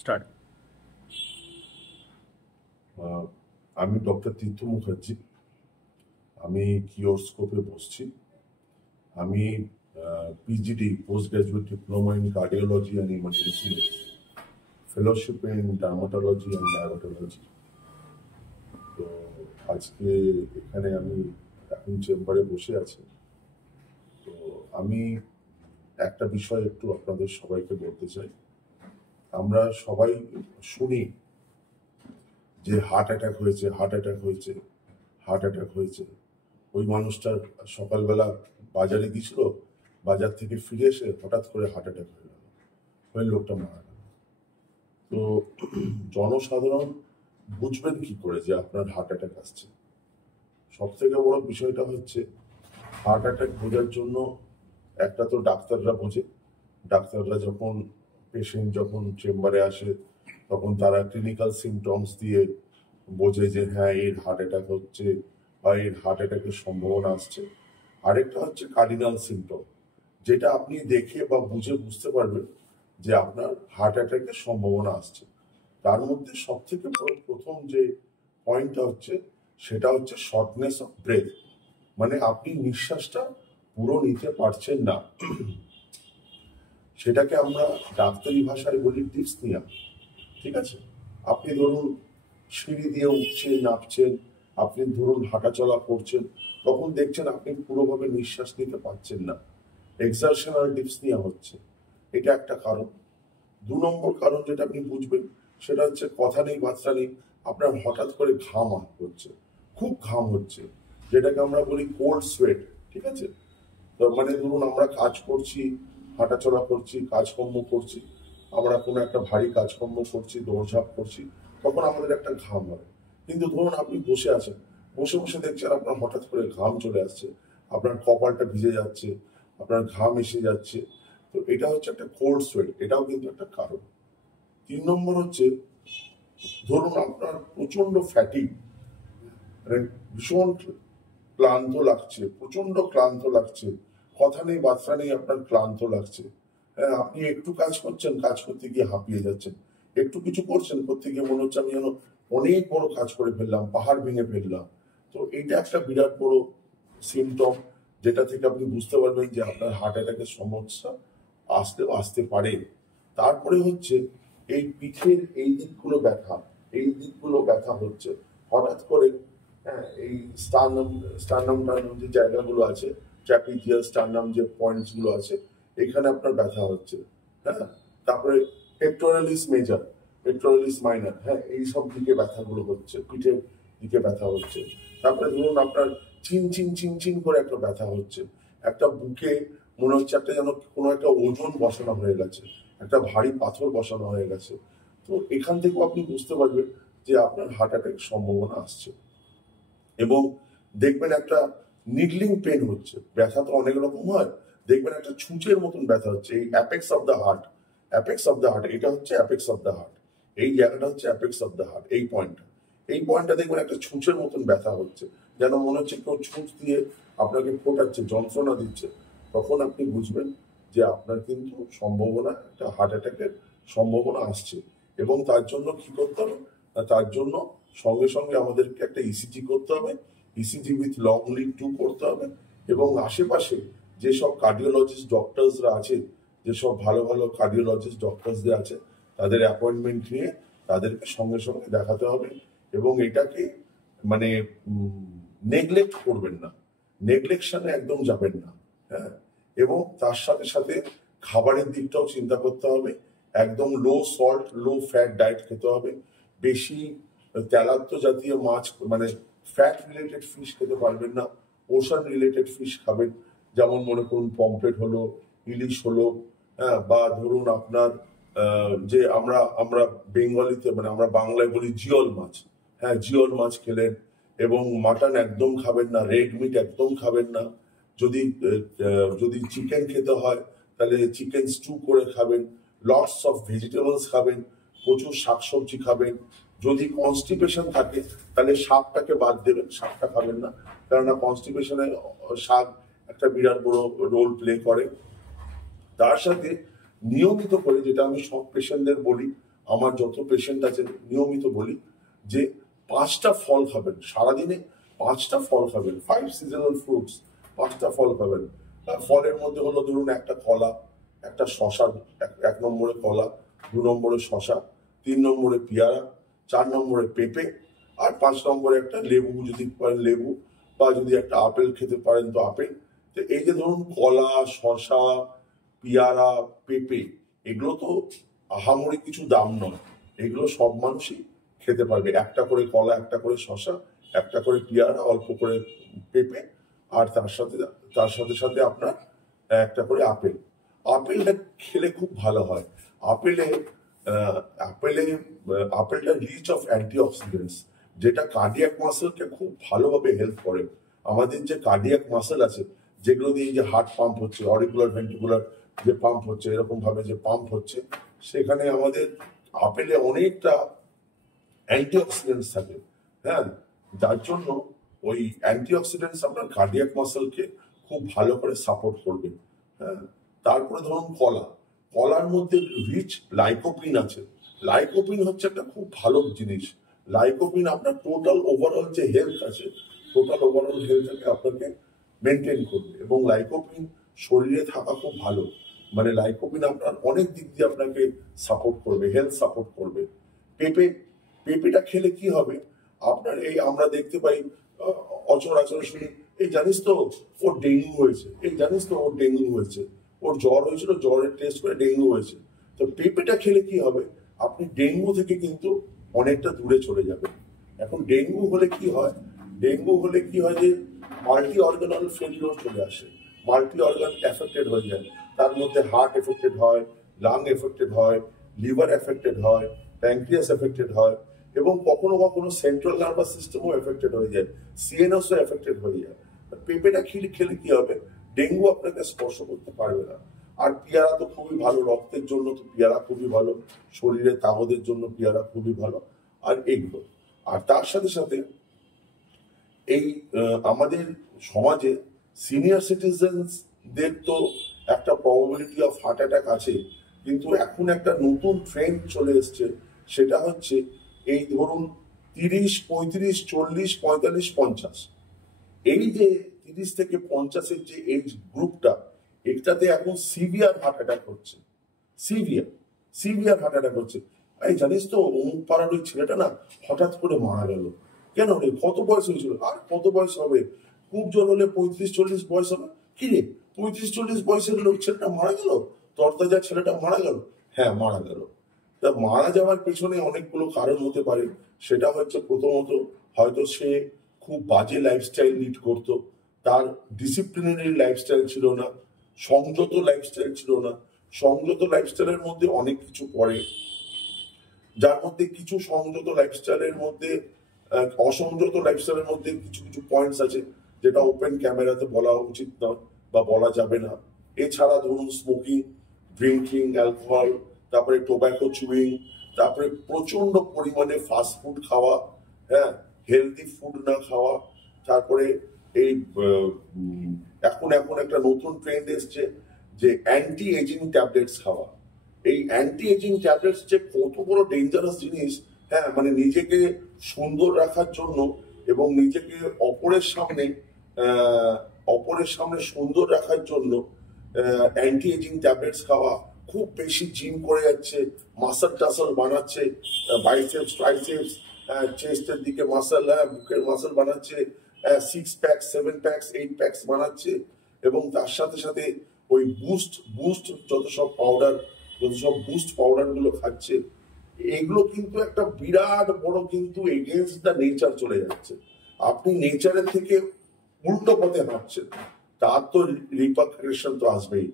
Start. আমি doctor তীর্থ মুখার্জি। আমি কিওরস্কোপে বসছি। আমি PGD post graduate diploma in cardiology and emergency medicine, fellowship in dermatology and diabetology. তো আজকে এখানে আমি এখন চেম্বারে বসে আছি। তো আমি একটা বিষয় একটু আপনাদের সবাইকে বলতে চাই। আমরা সবাই শুনি যে হার্ট অ্যাটাক হয়েছে, হার্ট অ্যাটাক হয়েছে, হার্ট অ্যাটাক হয়েছে। ওই মানুষটার সকালবেলা বাজারে গিয়েছিল, বাজার থেকে ফিরে এসে হঠাৎ করে হার্ট অ্যাটাক হয়ে গেল, ওই লোকটা মারা গেল। তো জনসাধারণ বুঝবেন কি করে যে আপনার হার্ট অ্যাটাক আসছে? সব থেকে বড় বিষয়টা হচ্ছে হার্ট অ্যাটাক বোঝার জন্য একটা তো ডাক্তাররা বোঝে। ডাক্তাররা যখন পেশেন্ট যখন চেম্বারে আসে তখন তারা ক্লিনিক্যাল সিমটমস দিয়ে বোঝে যে হ্যাঁ এর হার্ট অ্যাটাক হচ্ছে বা এর হার্ট অ্যাটাকের সম্ভাবনা আসছে। আরেকটা হচ্ছে কার্ডিনাল সিমটম, যেটা আপনি দেখে বা বুঝতে পারবেন যে আপনার হার্ট অ্যাটাকের সম্ভাবনা আসছে। তার মধ্যে সব থেকে প্রথম যে পয়েন্টটা হচ্ছে সেটা হচ্ছে শর্টনেস অফ ব্রেথ, মানে আপনি নিঃশ্বাসটা পুরো নিতে পারছেন না। সেটাকে আমরা ডাক্তারি ভাষায় বলি ডিসনিয়া। ঠিক আছে, আপনি ধরুন সিঁড়ি দিয়ে উঠছেন নামছেন, আপনি ধরুন হাঁটাচলা করছেন, তখন দেখছেন আপনি পুরোভাবে নিঃশ্বাস নিতে পারছেন না, এক্সারশনাল ডিসনিয়া হচ্ছে। এটা একটা কারণ। 2 নম্বর কারণ যেটা আপনি বুঝবেন সেটা হচ্ছে কথা নেই বার্তা নেই, আপনার হঠাৎ করে ঘাম হচ্ছে, খুব ঘাম হচ্ছে, যেটাকে আমরা বলি কোল্ড সোয়েট। ঠিক আছে, তো মানে ধরুন আমরা কাজ করছি, হাঁটাচলা করছি, কাজকর্ম করছি, আমরা কোনো একটা ভারী কাজকর্ম করছি, দৌড়ঝাঁপ করছি, তখন আমাদের একটা ঘাম হয়। কিন্তু ধরুন আপনি বসে আছেন, বসে বসে দেখছেন আপনার হঠাৎ করে ঘাম চলে আসছে, আপনার কপালটা ভিজে যাচ্ছে, আপনার ঘাম এসে যাচ্ছে। তো এটা হচ্ছে একটা কোল্ড সোয়েট, এটাও কিন্তু একটা কারণ। 3 নম্বর হচ্ছে ধরুন আপনার প্রচন্ড ফ্যাটিক, মানে ভীষণ ক্লান্ত লাগছে, প্রচন্ড ক্লান্ত লাগছে, কথা নেই বার্তা নেই, আপনার ক্লান্ত লাগছে। হ্যাঁ, আপনি একটু কাজ করছেন, কাজ করতে গিয়ে হাঁপিয়ে যাচ্ছেন, একটু কিছু করছেন, করতে গিয়ে মনে হচ্ছে আমি যেন অনেক বড় কাজ করে ফেললাম, পাহাড় ভেঙে ফেললাম। তো এইটা একটা বিরাট বড় সিমটম, যেটা থেকে আপনি বুঝতে পারবেন যে আপনার হার্ট অ্যাটাকের সমস্যা আসতে পারে। তারপরে হচ্ছে এই পিঠের এই দিকগুলো ব্যথা, এই দিকগুলো ব্যথা হচ্ছে হঠাৎ করে। হ্যাঁ, এই স্টার্নাম যে জায়গাগুলো আছে, ট্র্যাপিজিয়াস স্টার্নাম যে পয়েন্টস গুলো আছে, এখানে আপনার ব্যথা হচ্ছে। হ্যাঁ, তারপরে পেক্টোরালিস মেজর, পেক্টোরালিস মাইনর, হ্যাঁ এইসব দিকে ব্যথাগুলো হচ্ছে, পিঠের দিকে ব্যথা হচ্ছে। তারপরে ধরুন আপনার চিন চিন চিন চিন করে একটা ব্যথা হচ্ছে, একটা বুকে মনে হচ্ছে একটা যেন কোনো একটা ওজন বসানো হয়ে গেছে, একটা ভারী পাথর বসানো হয়ে গেছে। তো এখান থেকেও আপনি বুঝতে পারবেন যে আপনার হার্ট অ্যাটাক সম্ভাবনা আসছে। এবং দেখবেন একটা নিডলিং পেন হচ্ছে, ব্যথা তো অনেক রকম হয়, দেখবেন একটা ছুঁচের মতন ব্যথা হচ্ছে, এই apex of the heart, apex of the heart, এটা হচ্ছে অ্যাপেক্স অফ দ্য হার্ট, এই জায়গাটা হচ্ছে অ্যাপেক্স অফ দ্য হার্ট, এই পয়েন্টটা দেখবেন একটা ছুঁচের মতন ব্যথা হচ্ছে, যেন মনে হচ্ছে কেউ ছুঁচ দিয়ে আপনাকে ফোটাচ্ছে, যন্ত্রণা দিচ্ছে। তখন আপনি বুঝবেন যে আপনার কিন্তু সম্ভাবনা একটা হার্ট অ্যাটাকের সম্ভাবনা আসছে। এবং তার জন্য কি করতে হবে? তার জন্য সঙ্গে সঙ্গে আমাদেরকে একটা ইসিজি করতে হবে, ইসিজি উইথ লং লিড 2 করতে হবে। এবং আশেপাশে যেসব কার্ডিওলজিস্ট ডক্টরসরা আছে, যেসব ভালো ভালো কার্ডিওলজিস্ট ডক্টরসদের আছে, তাদের অ্যাপয়েন্টমেন্ট নিয়ে তাদেরকে সঙ্গে সঙ্গে দেখাতে হবে। এবং এটাকে মানে নেগলেক্ট করবেন না, নেগলেকশনে একদম যাবেন না। হ্যাঁ, এবং তার সাথে সাথে খাবারের দিকটাও চিন্তা করতে হবে, একদম লো সল্ট লো ফ্যাট ডায়েট খেতে হবে। বেশি তেলাক্ত জাতীয় মাছ মানে ফ্যাট রিলেটেড ফিশ খেতে পারবেন না, ওশান রিলেটেড ফিশ খাবেন, যেমন মনে করুন পমফ্রেট হলো, ইলিশ হলো, হ্যাঁ, বা ধরুন আপনার যে আমরা আমরা বেঙ্গলিতে মানে আমরা বাংলায় বলি জিওল মাছ, হ্যাঁ জিওল মাছ খেলেন। এবং মাটন একদম খাবেন না, রেড মিট একদম খাবেন না। যদি যদি চিকেন খেতে হয় তাহলে চিকেন স্টু করে খাবেন, লটস অফ ভেজিটেবলস খাবেন, প্রচুর শাকসবজি খাবেন। যদি কনস্টিপেশন থাকে তাহলে শাকটাকে বাদ দেবেন, শাকটা খাবেন না, কেননা কনস্টিপেশনে শাক একটা বিরাট বড় রোল প্লে করে। তার সাথে নিয়মিত করে, যেটা আমি সব পেশেন্টদের বলি, আমার যত পেশেন্ট আছে নিয়মিত বলি যে 5টা ফল খাবেন সারাদিনে, 5টা ফল খাবেন, 5 সিজনাল ফ্রুটস, 5টা ফল খাবেন। ফলের মধ্যে হলো ধরুন একটা কলা, একটা শশা, 1 নম্বরে কলা, 2 নম্বরে শশা, 3 নম্বরে পেয়ারা, 4 নম্বরে পেঁপে, আর 5 নম্বরে একটা লেবু যদি পারেন লেবু, বা যদি একটা আপেল খেতে পারেন তো আপেল। তো এই যে ধরুন কলা, শশা, পেয়ারা, পেঁপে, এগুলো তো আহামরি কিছু দাম নয়, এগুলো সব মানুষই খেতে পারবে। একটা করে কলা, একটা করে শশা, একটা করে পেয়ারা, অল্প করে পেঁপে, আর তার সাথে সাথে আপনার একটা করে আপেল। আপেলটা খেলে খুব ভালো হয়। আপেলে আহ, আপেলে আপেলটা রিচ অফ অ্যান্টিঅক্সিডেন্টস, যেটা কার্ডিয়াক মাসেলকে খুব ভালোভাবে হেল্প করে। আমাদের যে কার্ডিয়াক মাসেল আছে, যেগুলো দিয়ে যে হার্ট পাম্প হচ্ছে, অরিকুলার ভেন্ট্রিকুলার যে পাম্প হচ্ছে, এরকম ভাবে যে পাম্প হচ্ছে, সেখানে আমাদের আপেলে অনেকটা অ্যান্টিঅক্সিডেন্টস থাকে। হ্যাঁ, যার জন্য ওই অ্যান্টিঅক্সিডেন্টস আপনার কার্ডিয়াক মাসেলকে খুব ভালো করে সাপোর্ট করবে। হ্যাঁ, তারপরে ধরুন কলা, কলার মধ্যে রিচ লাইকোপিন আছে। লাইকোপিন হচ্ছে একটা খুব ভালো জিনিস। লাইকোপিন আপনার টোটাল ওভারঅল যে হেলথ আছে, টোটাল ওভারঅল হেলথটাকে আপনাকে মেনটেন করবে, এবং লাইকোপিন শরীরে থাকা খুব ভালো। মানে লাইকোপিন আপনার অনেক দিক দিয়ে আপনাকে সাপোর্ট করবে, হেলথ সাপোর্ট করবে। পেঁপে, পেঁপেটা খেলে কি হবে আপনার, এই আমরা দেখতে পাই অচরাচর শুনি, এই জানিস তো ওর ডেঙ্গু হয়েছে, এই জানিস তো ওর ডেঙ্গু হয়েছে, ওর জ্বর হয়েছিল, জ্বরের টেস্ট করে ডেঙ্গু হয়েছে। তো পেঁপেটা খেলে কি হবে, আপনি ডেঙ্গু থেকে কিন্তু অনেকটা দূরে চলে যাবেন। এখন ডেঙ্গু হলে কি হয়, ডেঙ্গু হলে কি হয় যে মাল্টি অর্গানাল ফেলিওর চলে আসে, মাল্টি অর্গান এফেক্টেড হয়ে যায়। তার মধ্যে হার্ট এফেক্টেড হয়, লাং এফেক্টেড হয়, লিভার এফেক্টেড হয়, প্যানক্রিয়াস এফেক্টেড হয়, এবং কখনো কখনো সেন্ট্রাল নার্ভাস সিস্টেমও এফেক্টেড হয়ে যায়, সিএনএসও এফেক্টেড হয়ে যায়। পেঁপেটা খেলে কি হবে, ডেঙ্গু আপনাকে স্পর্শ করতে পারবে না। আর পেয়ারা তো খুবই ভালো, রক্তের জন্য তো পেয়ারা খুবই ভালো, শরীরের তাগদের জন্য পেয়ারা খুবই ভালো। আর এইগুলো, আর তার সাথে সাথে এই আমাদের সমাজে সিনিয়র সিটিজেনদের তো একটা প্রবাবিলিটি অফ হার্ট অ্যাটাক আছে, কিন্তু এখন একটা নতুন ট্রেন্ড চলে এসছে, সেটা হচ্ছে এই ধরুন 30, 35, 40, 45, 50, এই যে 30 থেকে 50-এর যে এজ গ্রুপটা, এটাতে এখন সিভিয়ার হার্ট অ্যাটাক হচ্ছে, সিভিয়ার সিভিয়ার হার্ট অ্যাটাক হচ্ছে। এই জানিস তো অমুক পাড়ার ওই ছেলেটা না হঠাৎ করে মারা গেল। কেন রে, কত বয়স হয়েছিল? আর কত বয়স হবে, খুব জোর হলে 35-40 বয়স হবে। কি রে, 35-40 বয়সের লোক ছেলেটা মারা গেল, তরতাজা ছেলেটা মারা গেল? হ্যাঁ, মারা গেল। তা মারা যাওয়ার পেছনে অনেকগুলো কারণ হতে পারে। সেটা হচ্ছে প্রথমত হয়তো সে খুব বাজে লাইফস্টাইল লিড করতো, তার ডিসিপ্লিনারি লাইফস্টাইল ছিল না, সংযত লাইফস্টাইল ছিল না। সংযত লাইফস্টাইলের মধ্যে অনেক কিছু পড়ে, যার মধ্যে কিছু সংযত লাইফস্টাইলের মধ্যে অসংযত লাইফস্টাইলের মধ্যে কিছু কিছু পয়েন্টস আছে যেটা ওপেন ক্যামেরাতে বলা উচিত নয় বা বলা যাবে না। এছাড়া ধরুন স্মোকিং, ড্রিঙ্কিং, অ্যালকোহল, তারপরে টোব্যাকো চুইং, তারপরে প্রচন্ড পরিমাণে ফাস্ট ফুড খাওয়া, হ্যাঁ, হেলদি ফুড না খাওয়া, তারপরে এই এখন এখন একটা নতুন ট্রেন্ড এসছে যে অ্যান্টি এজিং ট্যাবলেটস খাওয়া। এই অ্যান্টি এজিং ট্যাবলেটস যে কত বড় ডেঞ্জারাস জিনিস, হ্যাঁ, মানে নিজেকে সুন্দর রাখার জন্য এবং নিজেকে অপরের সামনে সুন্দর রাখার জন্য অ্যান্টি এজিং ট্যাবলেটস খাওয়া, খুব বেশি জিম করে যাচ্ছে, মাসল টাসল বানাচ্ছে, বাইসেপস ট্রাইসেপস, চেস্টের দিকে মাসল, বুকের মাসল বানাচ্ছে, 6 প্যাক, 7 প্যাকস, 8 প্যাকস বানাচ্ছে, এবং তার সাথে সাথে ওই বুস্ট যত সব বুস্ট পাউডার গুলো খাচ্ছে। এগুলো কিন্তু একটা বিরাট বড় কিন্তু এগেনস্ট দ্য নেচার চলে যাচ্ছে। আপনি নেচারের থেকে উল্টো পথে হাঁটছেন, তার তো রিপারকাশন তো আসবেই,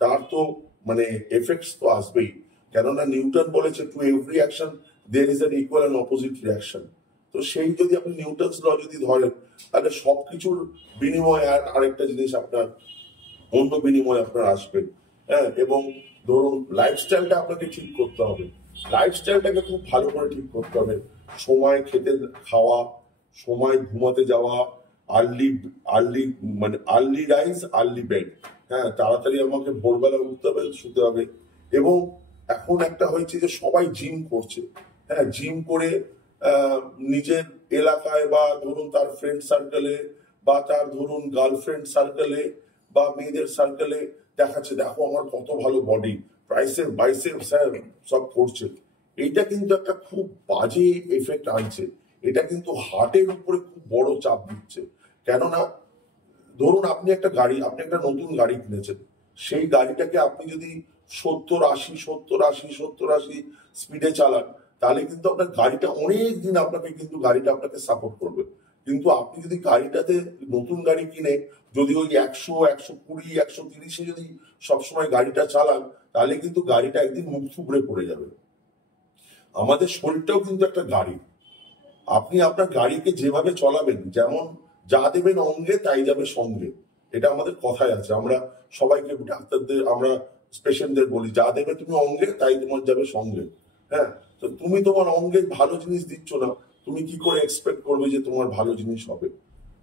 তার তো মানে এফেক্টস তো আসবেই। কেননা নিউটন বলেছে to every action there is an equal and opposite reaction. তো সেই যদি আপনি নিউটনস ল যদি ধরেন, তাহলে সবকিছুর বিনিময়ে আর আরেকটা জিনিস আপনার অন্য বিনিময়ে আপনার আসবে। হ্যাঁ, এবং ধরুন লাইফস্টাইলটা আপনাকে ঠিক করতে হবে, লাইফস্টাইলটাকে খুব ভালো করে ঠিক করতে হবে। সময় খেতে খাওয়া, সময় ঘুমাতে যাওয়া, আর্লি আর্লি মানে আর্লি রাইজ আর্লি বেড। হ্যাঁ, তাড়াতাড়ি আমাকে ভোরবেলা উঠতে হবে, শুতে হবে, এবং এখন একটা হয়েছে যে সবাই জিম করছে, হ্যাঁ, জিম করে নিজের এলাকায় বা ধরুন তার ফ্রেন্ড সার্কেলে বা তার ধরুন গার্লফ্রেন্ড সার্কেলে বা মেয়েদের সার্কেলে দেখাচ্ছে, দেখো আমার কত ভালো বডি, ট্রাইসেপ বাইসেপস, হ্যাঁ, সব করছে। এইটা কিন্তু একটা খুব বাজে এফেক্ট আনছে। এটা কিন্তু হার্টের উপরে খুব বড় চাপ দিচ্ছে। কেননা ধরুন আপনি একটা নতুন গাড়ি কিনেছেন, সেই গাড়িটাকে আপনি যদি 70-80 স্পিডে চালান, তাহলে কিন্তু আপনার গাড়িটা অনেক দিন আপনাকে সাপোর্ট করবে। কিন্তু আপনি যদি গাড়িটাতে নতুন গাড়ি কিনে যদি ওই 100, 120, 130-এ যদি সবসময় গাড়িটা চালান, তাহলে কিন্তু গাড়িটা একদিন মুখ থুবড়ে পড়ে যাবে। আমাদের শরীরটাও কিন্তু একটা গাড়ি। আপনি আপনার গাড়িকে যেভাবে চলাবেন, যেমন যা দেবেন অঙ্গে তাই যাবে সঙ্গে, এটা আমাদের কথায় আছে। আমরা সবাইকে, ডাক্তারদের, আমরা পেশেন্টদের বলি, যা দেবে তুমি অঙ্গে তাই তোমার যাবে সঙ্গে। হ্যাঁ, তো তুমি তোমার অঙ্গে ভালো জিনিস দিচ্ছ না, তুমি কি করে এক্সপেক্ট করবে যে তোমার ভালো জিনিস হবে?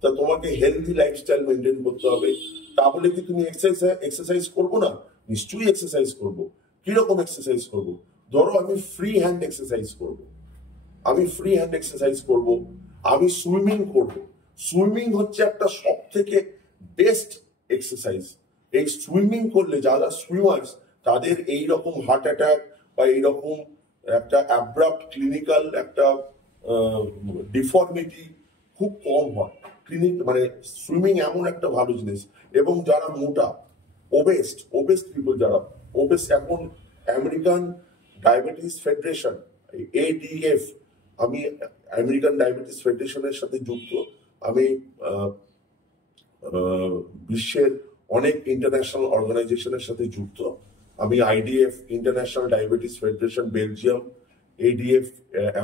তা তোমাকে হেলদি লাইফস্টাইল মেনটেন করতে হবে। তা বলে কি তুমি এক্সারসাইজ করবো না? নিশ্চয়ই এক্সারসাইজ করবো। কিরকম এক্সারসাইজ করবো? ধরো আমি ফ্রি হ্যান্ড এক্সারসাইজ করবো, আমি সুইমিং করব। সুইমিং হচ্ছে একটা সব থেকে বেস্ট এক্সারসাইজ। এই সুইমিং করলে যারা সুইমার্স, তাদের এই রকম হার্ট অ্যাটাক বা এইরকম একটা অ্যাব্রাপ্ট ক্লিনিক্যাল একটা ডিফর্মিটি খুব কম হয়। মানে সুইমিং এমন একটা ভালো জিনিস। এবং যারা মোটা, ওবেস্ট পিপল, যারা ওবেস্ট, এখন আমেরিকান ডায়াবেটিস ফেডারেশন, ADF, আমি আমেরিকান ডায়াবেটিস ফেডারেশনের সাথে যুক্ত। আমি বিশ্বের অনেক ইন্টারন্যাশনাল অর্গানাইজেশনের সাথে যুক্ত। আমি IDF, international diabetes federation Belgium, ADF,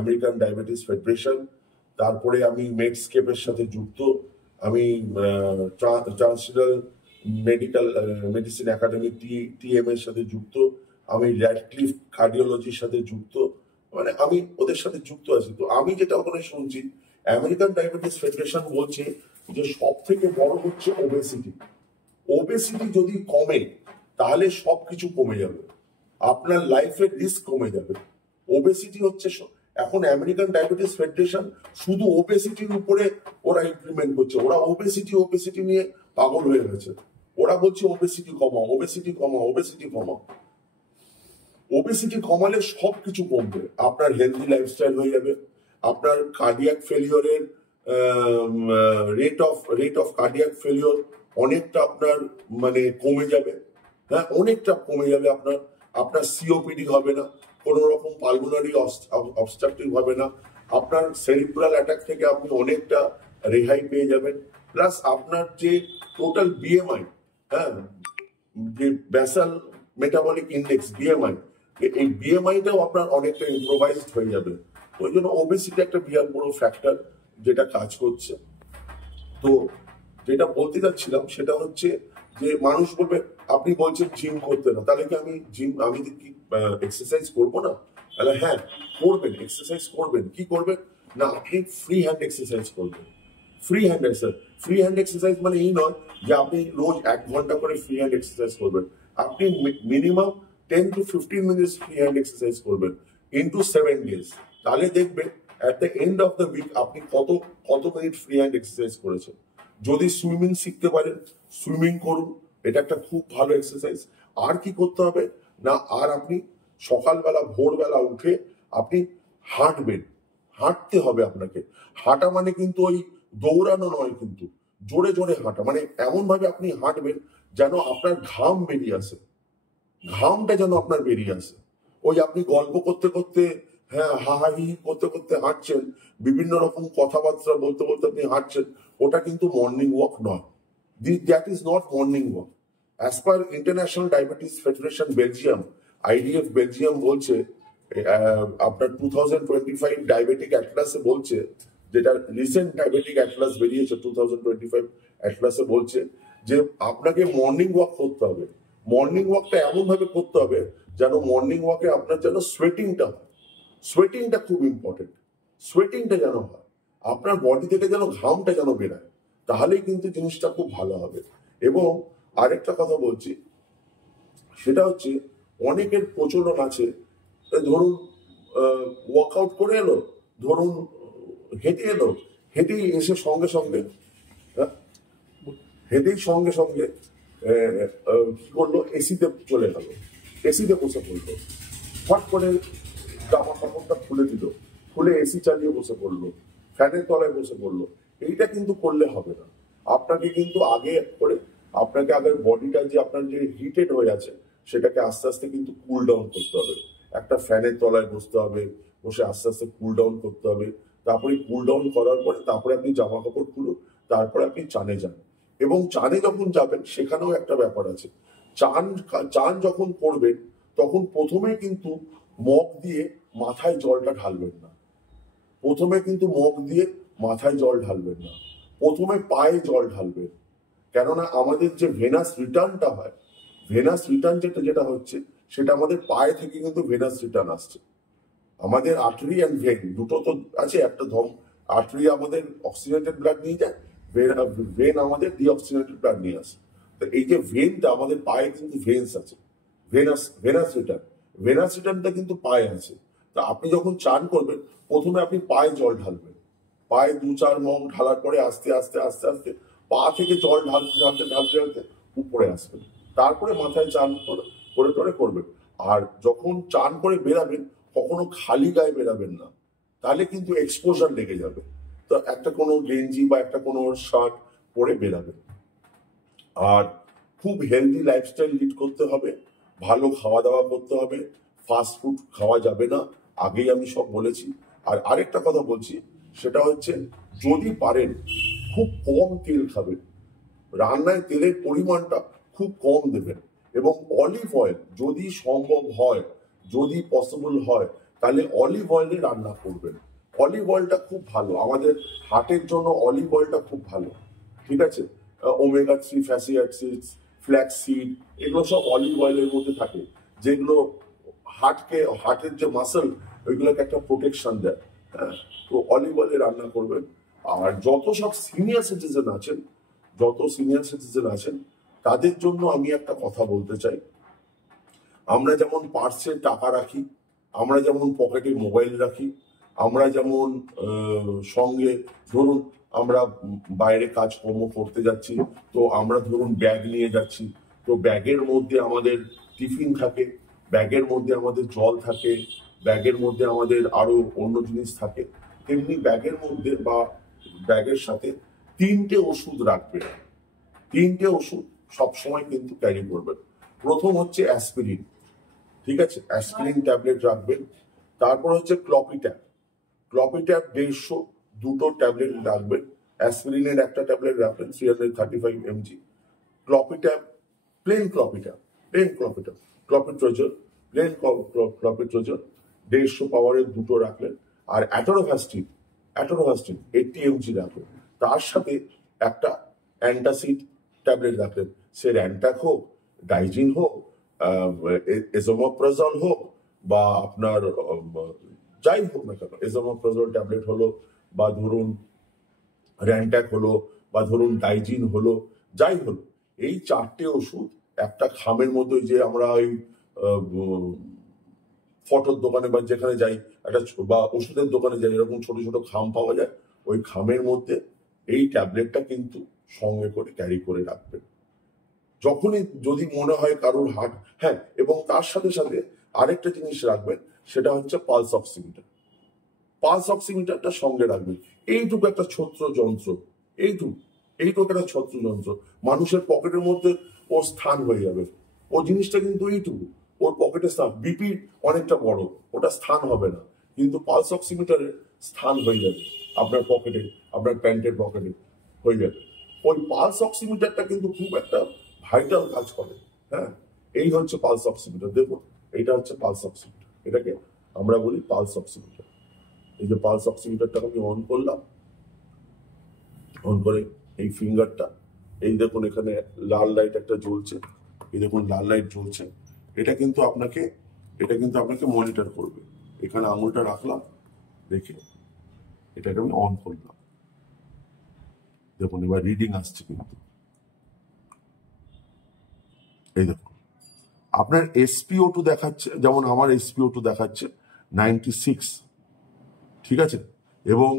American diabetes federation, তারপরে আমি মেডস্কেপের সাথে যুক্ত। আমি ট্রান্সনাল মেডিসিন একাডেমি TM এর সাথে যুক্ত। আমি র্যাডক্লিফ কার্ডিওলজির সাথে যুক্ত। মানে আমি ওদের সাথে যুক্ত আছি। তো আমি যেটা ওখানে শুনছি, আমেরিকান ডায়াবেটিস ফেডারেশন বলছে যে সব থেকে বড় হচ্ছে ওবেসিটি যদি কমে, তাহলে সবকিছু কমে যাবে, আপনার লাইফের রিস্ক কমে যাবে। ওবেসিটি হচ্ছে এখন আমেরিকান ডায়াবেটিস ফেডারেশন শুধু ওবেসিটির উপরে ওরা ইমপ্লিমেন্ট করছে। ওরা ওবেসিটি নিয়ে পাগল হয়ে গেছে। ওরা বলছে ওবেসিটি কমাও। ওবেসিটি কমালে সবকিছু কমবে। আপনার হেলদি লাইফস্টাইল হয়ে যাবে, আপনার কার্ডিয়াক ফেলিওরের রেট অফ কার্ডিয়াক ফেলিওর অনেকটা আপনার মানে কমে যাবে। হ্যাঁ, অনেকটা কমে যাবে। আপনার COPD হবে না, কোন রকম পালমোনারি অবস্ট্রাকটিভ হবে না, আপনার সেরিব্রাল অ্যাটাক থেকে আপনি অনেকটা রেহাই পেয়ে যাবেন। প্লাস আপনার যে টোটাল BMI, হ্যাঁ, যে বেসাল মেটাবলিক ইন্ডেক্স BMI, এই BMI-টাও আপনার অনেকটা ইম্প্রোভাইজড হয়ে যাবে। ওই জন্য ওবেসিটি একটা বিরাট বড় ফ্যাক্টর যেটা কাজ করছে। তো যেটা বলতে যাচ্ছিলাম সেটা হচ্ছে যে মানুষ বলবে আপনি বলছেন জিম করতে না, তাহলে কি আমি কি এক্সারসাইজ করবো না? তাহলে হ্যাঁ, করবেন, এক্সারসাইজ করবেন। কি করবেন না, আপনি ফ্রি হ্যান্ড এক্সারসাইজ করবেন। ফ্রি হ্যান্ড এক্সারসাইজ মানে এই নয় যে আপনি রোজ 1 ঘন্টা করে ফ্রি হ্যান্ড এক্সারসাইজ করবেন। আপনি minimum 10 to 15 minutes free hand exercise করবেন ইনটু 7 days। তাহলে দেখবেন at the end of the week আপনি কত মিনিট ফ্রি হ্যান্ড এক্সারসাইজ করেছেন। যদি সুইমিং শিখতে পারেন, সুইমিং করুন, এটা একটা খুব ভালো এক্সারসাইজ। আর কি করতে হবে না, আর আপনি সকালবেলা ভোরবেলা উঠে আপনি হাঁটতে হবে আপনাকে। হাঁটা মানে কিন্তু ওই দৌড়ানো নয়, কিন্তু জোরে জোরে হাঁটা, মানে এমন ভাবে আপনি হাঁটবেন যেন আপনার ঘামটা যেন আপনার বেরিয়ে আসে। ওই আপনি গল্প করতে করতে, হ্যাঁ, হাহাহি করতে করতে হাঁটছেন, বিভিন্ন রকম কথাবার্তা বলতে বলতে আপনি হাঁটছেন, ওটা কিন্তু মর্নিং ওয়াক নয়। That is not morning walk. As per international diabetes federation Belgium, IDF Belgium বলছে, আপনার 2025 ডায়াবেটিক অ্যাটলাসে বলছে, যেটা রিসেন্ট ডায়াবেটিক অ্যাটলাস বেরিয়েছে 2025 অ্যাটলাসে বলছে যে আপনাকে মর্নিং ওয়াক করতে হবে। মর্নিং ওয়াকটা এমন ভাবে করতে হবে যেন মর্নিং ওয়াকে আপনার যেন সোয়েটিংটা খুব ইম্পর্টেন্ট। সোয়েটিংটা যেন হয়, আপনার বডি থেকে যেন ঘামটা যেন বেরায়, তাহলেই কিন্তু জিনিসটা খুব ভালো হবে। এবং আরেকটা কথা বলছি, সেটা হচ্ছে অনেকের প্রচলন আছে, ধরুন ওয়ার্কআউট করে এলো, ধরুন হেঁটে এলো, হেঁটেই এসে সঙ্গে সঙ্গে হ্যাঁ, হেঁটেই সঙ্গে সঙ্গে কি করলো, এসিতে চলে গেল, এসিতে বসে পড়লো, ফট করে জামা কাপড়টা খুলে দিল, খুলে এসি চালিয়ে বসে পড়লো, ফ্যানের তলায় বসে পড়লো। এইটা কিন্তু করলে হবে না। আপনাকে কিন্তু আগে করে আপনাকে আগের বডিটা যে আপনার যে হিটেড হয়ে আছে সেটাকে আস্তে আস্তে কিন্তু কুল ডাউন করতে হবে। একটা ফ্যানের তলায় বসতে হবে, বসে আস্তে আস্তে কুল ডাউন করতে হবে। তারপরে কুল ডাউন করার পরে তারপরে আপনি জামা কাপড় খুলুন, তারপরে আপনি চানে যান। এবং চানে যখন যাবেন সেখানেও একটা ব্যাপার আছে, চান চান যখন করবেন তখন প্রথমে কিন্তু মগ দিয়ে মাথায় জলটা ঢালবেন না। প্রথমে কিন্তু মগ দিয়ে মাথায় জল ঢালবেন না, প্রথমে পায়ে জল ঢালবেন। কেননা আমাদের যে ভেনাস রিটার্নটা হয়, ভেনাস রিটার্ন যেটা হচ্ছে সেটা আমাদের পায়ে থেকে কিন্তু ভেনাস রিটার্ন আসছে। আমাদের আর্টারি অ্যান্ড ভেন দুটো তো আছে, একটা আর্টারি আমাদের অক্সিজেনেটেড ব্লাড নিয়ে যায়, ভেন আমাদের ডিঅক্সিজেনেটেড ব্লাড নিয়ে আসে। তো এই যে ভেনটা আমাদের পায়ে কিন্তু ভেন্স আছে, ভেনাস রিটার্ন, ভেনাস রিটার্নটা কিন্তু পায়ে আছে। তা আপনি যখন চান করবেন প্রথমে আপনি পায়ে জল ঢালবেন, পায়ে 2-4 মগ ঢালার পরে আস্তে আস্তে আস্তে আস্তে পা থেকে জল ঢালতে ঢালতে ঢালতে ঢালতে উপরে আসবেন, তারপরে মাথায় চান করে টরে করবেন। আর যখন চান করে বেরাবেন কখনো খালি গায়ে বেরাবেন না, তাহলে কিন্তু এক্সপোজার লেগে যাবে। তো একটা কোনো গেঞ্জি বা একটা কোনো শার্ট পরে বেরাবেন। আর খুব হেলদি লাইফস্টাইল লিড করতে হবে, ভালো খাওয়া দাওয়া করতে হবে, ফাস্ট ফুড খাওয়া যাবে না, আগেই আমি সব বলেছি। আর আরেকটা কথা বলছি, সেটা হচ্ছে যদি পারেন খুব কম তেল খাবেন, রান্নায় তেলের পরিমাণটা খুব কম দেবেন, এবং অলিভ অয়েল যদি সম্ভব হয়, যদি পসিবল হয় তাহলে অলিভ অয়েলে রান্না করবেন। অলিভ অয়েলটা খুব ভালো আমাদের হার্টের জন্য, অলিভ অয়েলটা খুব ভালো, ঠিক আছে। Omega 3 fatty acids, flax seed, এগুলো সব অলিভ অয়েলের মধ্যে থাকে, যেগুলো হার্টের যে মাসল ওইগুলোকে একটা প্রোটেকশন দেয়। হ্যাঁ, তো অলিভ অয়েলে রান্না করবেন। আর যত সব সিনিয়র সিটিজেন আছেন, তাদের জন্য আমি একটা কথা বলতে চাই, আমরা যেমন পার্সে টাকা রাখি, আমরা যেমন পকেটে মোবাইল রাখি, আমরা যেমন সঙ্গে ধরুন আমরা বাইরে কাজকর্ম করতে যাচ্ছি, তো আমরা ধরুন ব্যাগ নিয়ে যাচ্ছি, তো ব্যাগের মধ্যে আমাদের টিফিন থাকে, ব্যাগের মধ্যে আমাদের জল থাকে, ব্যাগের মধ্যে আমাদের আরো অন্য জিনিস থাকে, তেমনি ব্যাগের মধ্যে বা ব্যাগের সাথে 3টে ওষুধ রাখবেন। 3টে ওষুধ সবসময় কিন্তু ক্যারি করবেন। প্রথম হচ্ছে অ্যাসপিরিন, ঠিক আছে, অ্যাসপিরিন ট্যাবলেট রাখবেন। তারপর হচ্ছে ক্লপিট্যাপ, 150 দুটো ট্যাবলেট রাখবেন। অ্যাসপিরিনের একটা ট্যাবলেট রাখবেন 335 mg, ক্লপিট্যাপ, প্লেন ক্লপিট্যাপ, ক্লপিট্রোজল, প্লেন ক্লপিট্রোজল 150 পাওয়ারের দুটো রাখলেন। আর অ্যাটোরোভাস্টিন 80 mg রাখবেন। তার সাথে একটা অ্যান্টাসিড ট্যাবলেট রাখলেন, সে র্যান্টাক হোক, ডাইজিন হোক, এজোমোপ্রাজল হোক, বা আপনার যাই হোক না কেন, এজোমোপ্রাজল ট্যাবলেট হলো, বা ধরুন র্যান্টাক হলো, বা ধরুন ডাইজিন হলো, যাই হলো, এই 4টে ওষুধ একটা খামের মধ্যে, যে আমরা ওই ফটোর দোকানে বা যেখানে যাই একটা, বা ওষুধের দোকানে যাই, এরকম ছোট ছোট খাম পাওয়া যায়, ওই খামের মধ্যে এই ট্যাবলেটটা কিন্তু সঙ্গে করে ক্যারি করে রাখবেন। যখনই যদি মনে হয় কারোর হার্ট, হ্যাঁ, এবং তার সাথে সাথে আরেকটা জিনিস রাখবেন, সেটা হচ্ছে পালস অক্সিমিটারটা সঙ্গে রাখবেন। এইটুকু একটা ছোট্ট যন্ত্র, এইটুকু একটা ছোট্ট যন্ত্র মানুষের পকেটের মধ্যে ওর স্থান হয়ে যাবে। ও জিনিসটা কিন্তু এইটুকু, ওর পকেটে স্থান, বিপি অনেকটা বড়, ওটা স্থান হবে না, কিন্তু পালস অক্সিমিটারের স্থান হয়ে যাবে আপনার পকেটে, আপনার প্যান্টের পকেটে হয়ে যাবে। ওই পালস অক্সিমিটারটা কিন্তু খুব একটা ভাইটাল কাজ করে। হ্যাঁ, এই হচ্ছে পালস অক্সিমিটার। দেখুন, এটা হচ্ছে পালস অক্সিমিটার, এটাকে আমরা বলি পালস অক্সিমিটার। এই যে পালস অক্সিমিটারটাকে আমি অন করলাম, অন করে এই ফিঙ্গারটা, এই দেখুন এখানে লাল লাইট একটা জ্বলছে, এই দেখুন লাল লাইট জ্বলছে, এটা কিন্তু আপনাকে মনিটর করবে। এখানে আঙুলটা রাখলাম, দেখে এটাকে আমি অন করলাম, দেখুন এবার রিডিং আসছে কিন্তু, এই দেখুন আপনার SpO2 দেখাচ্ছে, যেমন আমার SpO2 দেখাচ্ছে 96, ঠিক আছে, এবং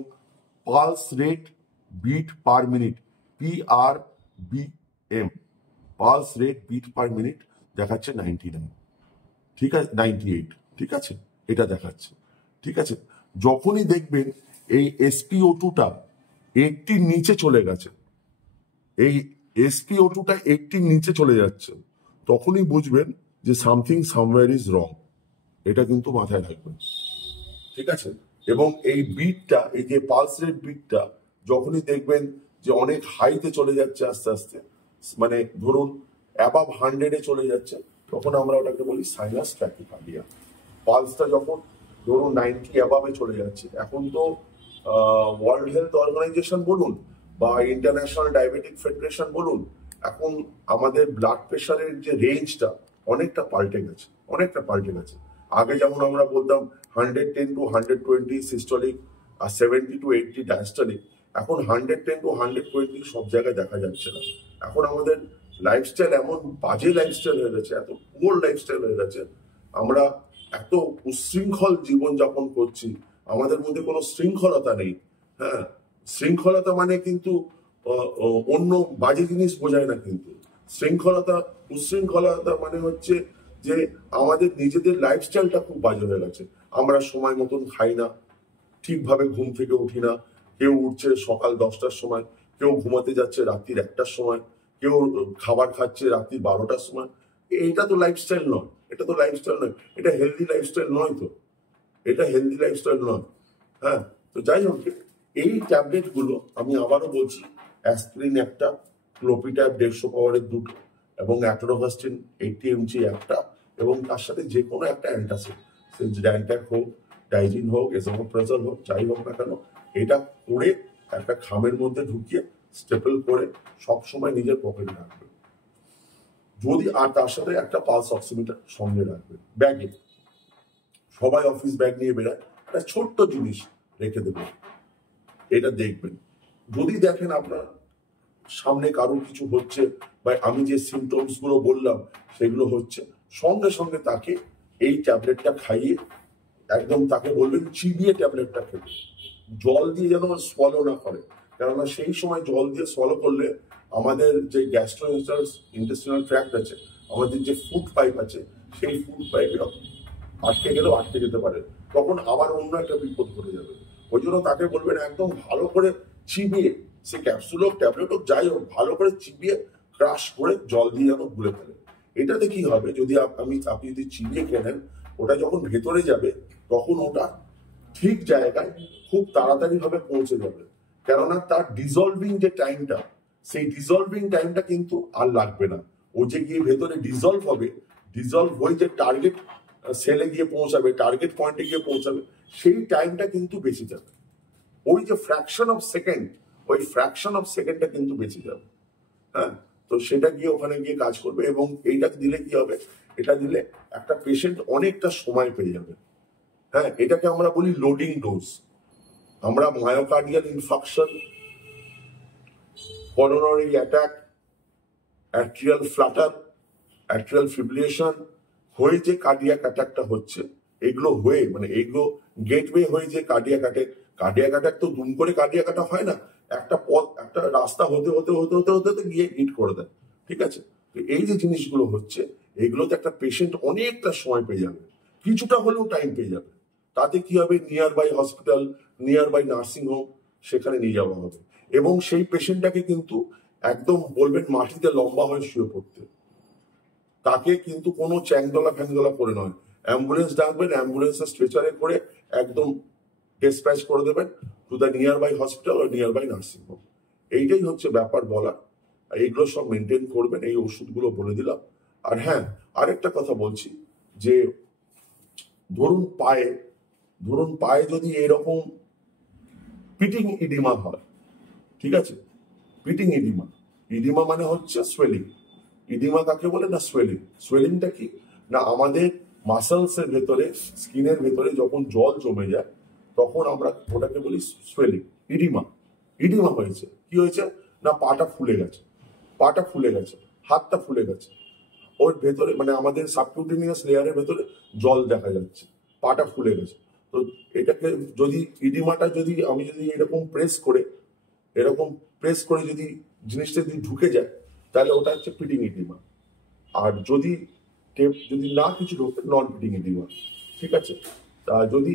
pulse rate bit per minute PRBM, pulse rate bit per minute দেখাচ্ছে 99, ঠিক আছে, 98, ঠিক আছে, এটা দেখাচ্ছে, ঠিক আছে। যখনই দেখবেন এই SpO2টা 80 নিচে চলে গেছে, এই SpO2টা 80 নিচে চলে যাচ্ছে, তখনই বুঝবেন যে সামথিং সামওয়্যার ইজ রং। এটা কিন্তু মাথায় রাখবেন, ঠিক আছে। এবং এই বিটটা, এই যে পালস রেট বিটটা যখনই দেখবেন যে অনেক হাইতে চলে যাচ্ছে আস্তে আস্তে, মানে ধরুন অ্যাবাভ 100-এ চলে যাচ্ছে, তখন আমরা ওটাকে বলি সাইনাস ট্যাকিকার্ডিয়া। পালসটা যখন ধরুন 90 অ্যাবাভে চলে যাচ্ছে, এখন তো ওয়ার্ল্ড হেলথ অর্গানাইজেশন বলুন বা ইন্টারন্যাশনাল ডায়াবেটিক ফেডারেশন বলুন, এখন আমাদের ব্লাড প্রেশারের যে রেঞ্জটা অনেকটা পাল্টে গেছে, অনেকটা পাল্টে গেছে। আগে যেমন আমরা বলতাম 110 to 120 সিস্টোলিক আর 70 to 80 ডায়াস্টোলিক, এখন 110 to 120 সব জায়গায় দেখা যাচ্ছে না। এখন আমাদের লাইফস্টাইল এমন বাজে লাইফস্টাইল হয়ে গেছে, এত পুয়ার লাইফস্টাইল হয়ে গেছে, আমরা এত উশৃঙ্খল জীবনযাপন করছি, আমাদের মধ্যে কোনো শৃঙ্খলতা নেই। হ্যাঁ, শৃঙ্খলতা মানে কিন্তু অন্য বাজে জিনিস বোঝায় না, কিন্তু শৃঙ্খলতা, উশৃঙ্খলতা মানে হচ্ছে যে আমাদের নিজেদের লাইফস্টাইলটা খুব বাজে হয়ে গেছে। আমরা সময় মতন খাই না, ঠিকভাবে ঘুম থেকে উঠি না, কেউ উঠছে সকাল 10টার সময়, কেউ ঘুমাতে যাচ্ছে রাত্রির 1টার সময়, কেউ খাবার খাচ্ছে রাত্রি 12টার সময়। এটা তো লাইফস্টাইল নয়, এটা তো লাইফস্টাইল নয়, এটা হেলদি লাইফস্টাইল নয়, তো এটা হেলদি লাইফস্টাইল নয়। হ্যাঁ, তো যাই হোক, এই ট্যাবলেটগুলো আমি আবারও বলছি, অ্যাসপিরিন একটা, ক্লোপিট্যাব 150 পাওয়ারের 2টো, এবং অ্যাটোরোভাস্টিন 80 mg একটা, এবং তার সাথে যে কোনো একটা অ্যান্টাসিড, সে র্যান্ট্যাক হোক, ডাইজিন হোক, এসোমোপ্রাজল হোক, যাই হোক না কেন, এটা করে একটা খামের মধ্যে ঢুকিয়ে স্টেপল করে সবসময় নিজের পকেটে রাখবে। যদি আর তার সাথে একটা পালস অক্সিমিটার সঙ্গে রাখবে ব্যাগে। সবাই অফিস ব্যাগ নিয়ে বেড়ায়, একটা ছোট্ট জিনিস রেখে দেবে, এটা দেখবেন। যদি দেখেন আপনার সামনে কারোর কিছু হচ্ছে বা আমি যে সিমটমস গুলো বললাম সেগুলো হচ্ছে, সঙ্গে সঙ্গে তাকে এই ট্যাবলেটটা খাইয়ে একদম তাকে বলবেন চিবিয়ে ট্যাবলেটটা খেতে, জল দিয়ে যেন সোয়ালো না করে, কেননা সেই সময় জল দিয়ে সোয়ালো করলে আমাদের যে গ্যাস্ট্রো ইন্টেস্টিনাল ট্র্যাক্ট আছে, আমাদের যে ফুড পাইপ আছে, সেই ফুড পাইপে আটকে গেলেও আটকে যেতে পারে, তখন আবার অন্য একটা বিপদ ঘটে যাবে। ওই জন্য তাকে বলবেন একদম ভালো করে চিবিয়ে, সে ক্যাপসুল হোক ট্যাবলেট হোক যাই হোক, ভালো করে চিবিয়ে ক্রাশ করে জল দিয়ে যেন গুলে ফেলে। এটাতে কি হবে, যদি আপনি যদি চিবিয়ে খেয়ে নেন, ওটা যখন ভেতরে যাবে তখন ওটা ঠিক জায়গায় খুব তাড়াতাড়ি ভাবে পৌঁছে যাবে, কেননা তার ডিজলভিং যে টাইমটা, সেই ডিজলভিং টাইমটা কিন্তু আর লাগবে না। ও যে গিয়ে ভেতরে ডিজলভ হবে, ডিজলভ হয়ে যে টার্গেট সেলে গিয়ে পৌঁছাবে, টার্গেট পয়েন্টে গিয়ে পৌঁছাবে, সেই টাইমটা কিন্তু বেঁচে যাবে। ওই যে ফ্র্যাকশন অফ সেকেন্ড, ওই ফ্র্যাকশন অফ সেকেন্ডটা কিন্তু বেঁচে যাবে। হ্যাঁ, তো সেটা গিয়ে ওখানে গিয়ে কাজ করবে। এবং এইটা দিলে কি হবে, এটা দিলে একটা পেশেন্ট অনেকটা সময় পেয়ে যাবে। হ্যাঁ, এটাকে আমরা বলি লোডিং ডোজ। আমরা myocardial infarction, coronary attack, atrial Flutter, atrial fibrillation হয়ে যে কার্ডিয়াক অ্যাটাকটা হচ্ছে, এগুলো হয়ে মানে এগুলো গেটওয়ে হয়ে যে কার্ডিয়াক অ্যাটাক তো দুম করে কার্ডিয়াক অ্যাটাক হয় না, একটা পথ, একটা রাস্তা হতে হতে হতে হতে হতে হতে গিয়ে হিট করে দেয়, ঠিক আছে। তো এই যে জিনিসগুলো হচ্ছে, এগুলোতে একটা পেশেন্ট অনেকটা সময় পেয়ে যাবে, কিছুটা হলেও টাইম পেয়ে যাবে। তাতে কি হবে, nearby hospital, nearby nursing home, সেখানে নিয়ে যাওয়া হবে। এবং সেই পেশেন্টটাকে কিন্তু একদম বলবেন মাটিতে লম্বা হয়ে শুয়ে পড়তে, তাকে কিন্তু কোনো চ্যাংদোলা ফ্যাংদোলা করে নয়, অ্যাম্বুলেন্স ডাকবেন, অ্যাম্বুলেন্সের স্ট্রেচারে করে একদম ডিসপ্যাচ করে দেবেন to the nearby hospital ও নিয়ার বাই নার্সিং হোম। এইটাই হচ্ছে ব্যাপার বলা। এইগুলো সব মেনটেন করবেন, এই ওষুধগুলো বলে দিলাম। আর হ্যাঁ, আরেকটা কথা বলছি, যে ধরুন পায়ে যদি এরকম পিটিং ইডিমা হয়, ঠিক আছে, পিটিং ইডিমা মানে হচ্ছে সোয়েলিং। ইডিমা কাকে বলে না, সোয়েলিংটা কি না, আমাদের মাসলস এর ভেতরে, স্কিনের ভেতরে যখন জল জমে যায় তখন আমরা ওটাকে বলি সোয়েলিং। ইডিমা হয়েছে, কি হয়েছে না, পাটা ফুলে গেছে, হাতটা ফুলে গেছে, ওর ভেতরে মানে আমাদের সাবকিউটেনিয়াস লেয়ারের ভেতরে জল দেখা যাচ্ছে, পাটা ফুলে গেছে। তো এটাকে যদি ইডিমাটা যদি আমি যদি এরকম প্রেস করে যদি জিনিসটা যদি ঢুকে যায়, তাহলে ওটা হচ্ছে পিটিং ইডিমা। আর যদি যদি না কিছু ঢোকে, নন পিটিং ইডিমা। ঠিক আছে? তা যদি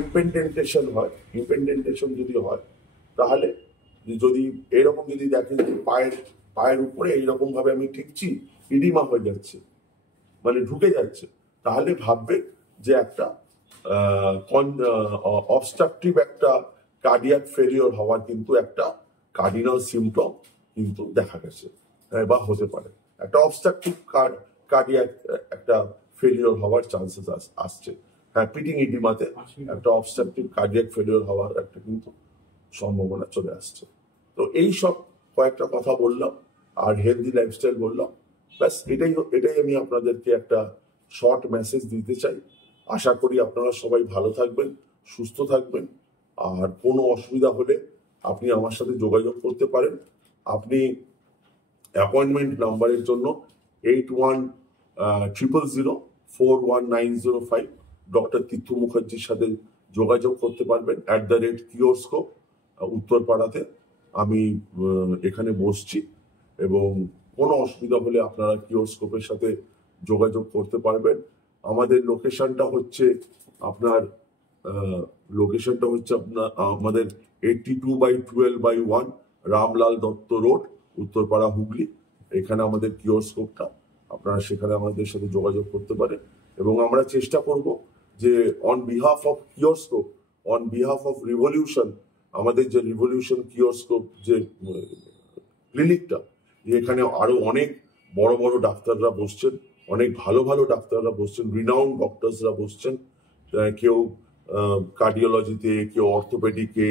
ইম্পেন্ডেন্টেশন যদি হয়, তাহলে যদি এরকম যদি দেখেন যে পায়ের উপরে এইরকম ভাবে আমি টিপছি, ইডিমা হয়ে যাচ্ছে, মানে ঢুকে যাচ্ছে, তাহলে ভাববে যে একটা অবস্ট্রাকটিভ একটা কার্ডিয়াক ফেলিওর হওয়ার কিন্তু একটা কার্ডিনাল সিমটম কিন্তু দেখা গেছে বা হতে পারে। একটা অবস্ট্রাকটিভ কার্ডিয়াক একটা ফেলিওর হওয়ার চান্সেস আসছে। হ্যাঁ, পিটিং ইডিমাতে একটা অবস্ট্রাকটিভ কার্ডিয়াক ফেলিওর হওয়ার একটা কিন্তু সম্ভাবনা চলে আসছে। তো এই সব কয়েকটা কথা বললাম, আর হেলদি লাইফস্টাইল বললাম। ব্যাস, এটাই আমি আপনাদেরকে একটা শর্ট মেসেজ দিতে চাই। আশা করি আপনারা সবাই ভালো থাকবেন, সুস্থ থাকবেন। আর কোনো অসুবিধা হলে আপনি আমার সাথে যোগাযোগ করতে পারেন। আপনি অ্যাপয়েন্টমেন্ট নাম্বারের জন্য 8100041905 ডক্টর তীর্থ মুখার্জির সাথে যোগাযোগ করতে পারবেন। @কিওস্কোপ উত্তরপাড়াতে আমি এখানে বসছি, এবং কোনো অসুবিধা হলে আপনারা কিওস্কোপের সাথে যোগাযোগ করতে পারবেন। আমাদের লোকেশনটা হচ্ছে আপনার আমাদের 82/12/1 রামলাল দত্ত রোড, উত্তরপাড়া, হুগলি। এখানে আমাদের কিওস্কোপটা, আপনারা সেখানে আমাদের সাথে যোগাযোগ করতে পারেন। এবং আমরা চেষ্টা করব যে on behalf of Kioscope, on behalf of revolution, আমাদের যে রিভলিউশন কিওস্কোপ যে ক্লিনিকটা, এখানে আরো অনেক বড় বড় ডাক্তাররা বসছেন, অনেক ভালো ভালো ডাক্তাররা বসছেন, রিনাউন্ড ডক্টরসরা বসছেন। কেউ কার্ডিওলজিতে, কেউ অর্থোপেডিকে,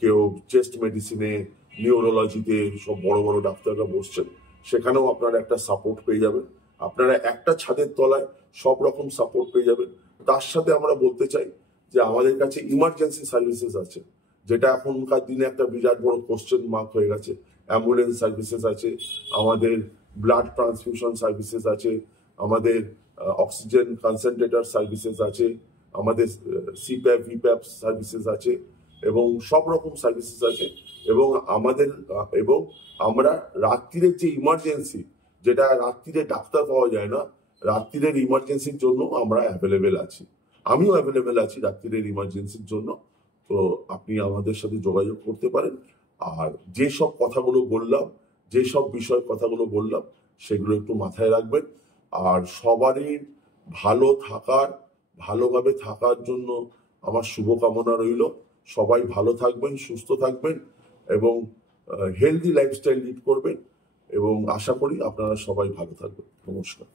কেউ চেস্ট মেডিসিনে, নিউরোলজিতে, সব বড় বড় ডাক্তাররা বসছেন। সেখানেও আপনারা একটা সাপোর্ট পেয়ে যাবেন। আপনারা একটা ছাদের তলায় সব রকম সাপোর্ট পেয়ে যাবেন। তার সাথে আমরা বলতে চাই যে আমাদের কাছে ইমার্জেন্সি সার্ভিসেস আছে, যেটা এখনকার দিনে একটা বিরাট বড় কোশ্চেন মার্ক হয়ে গেছে। অ্যাম্বুলেন্স সার্ভিসেস আছে, আমাদের ব্লাড ট্রান্সফিউশন সার্ভিসেস আছে, আমাদের অক্সিজেন কনসেন্ট্রেটর সার্ভিসেস আছে, আমাদের সিপ্যাপ ভিপ্যাপ সার্ভিসেস আছে, এবং সব রকম সার্ভিসেস আছে। এবং আমরা রাত্রিরের যে ইমার্জেন্সি, যেটা রাত্রিরে ডাক্তার পাওয়া যায় না, রাত্রিরের ইমার্জেন্সির জন্য আমরা অ্যাভেলেবেল আছি। আমিও অ্যাভেলেবেল আছি রাত্রিরের ইমার্জেন্সির জন্য। তো আপনি আমাদের সাথে যোগাযোগ করতে পারেন। আর যেসব কথাগুলো বললাম, যেসব কথাগুলো বললাম, সেগুলো একটু মাথায় রাখবেন। আর সবারই ভালোভাবে থাকার জন্য আমার শুভকামনা রইল। সবাই ভালো থাকবেন, সুস্থ থাকবেন, এবং হেলদি লাইফস্টাইল লিড করবেন, এবং আশা করি আপনারা সবাই ভালো থাকবেন। নমস্কার।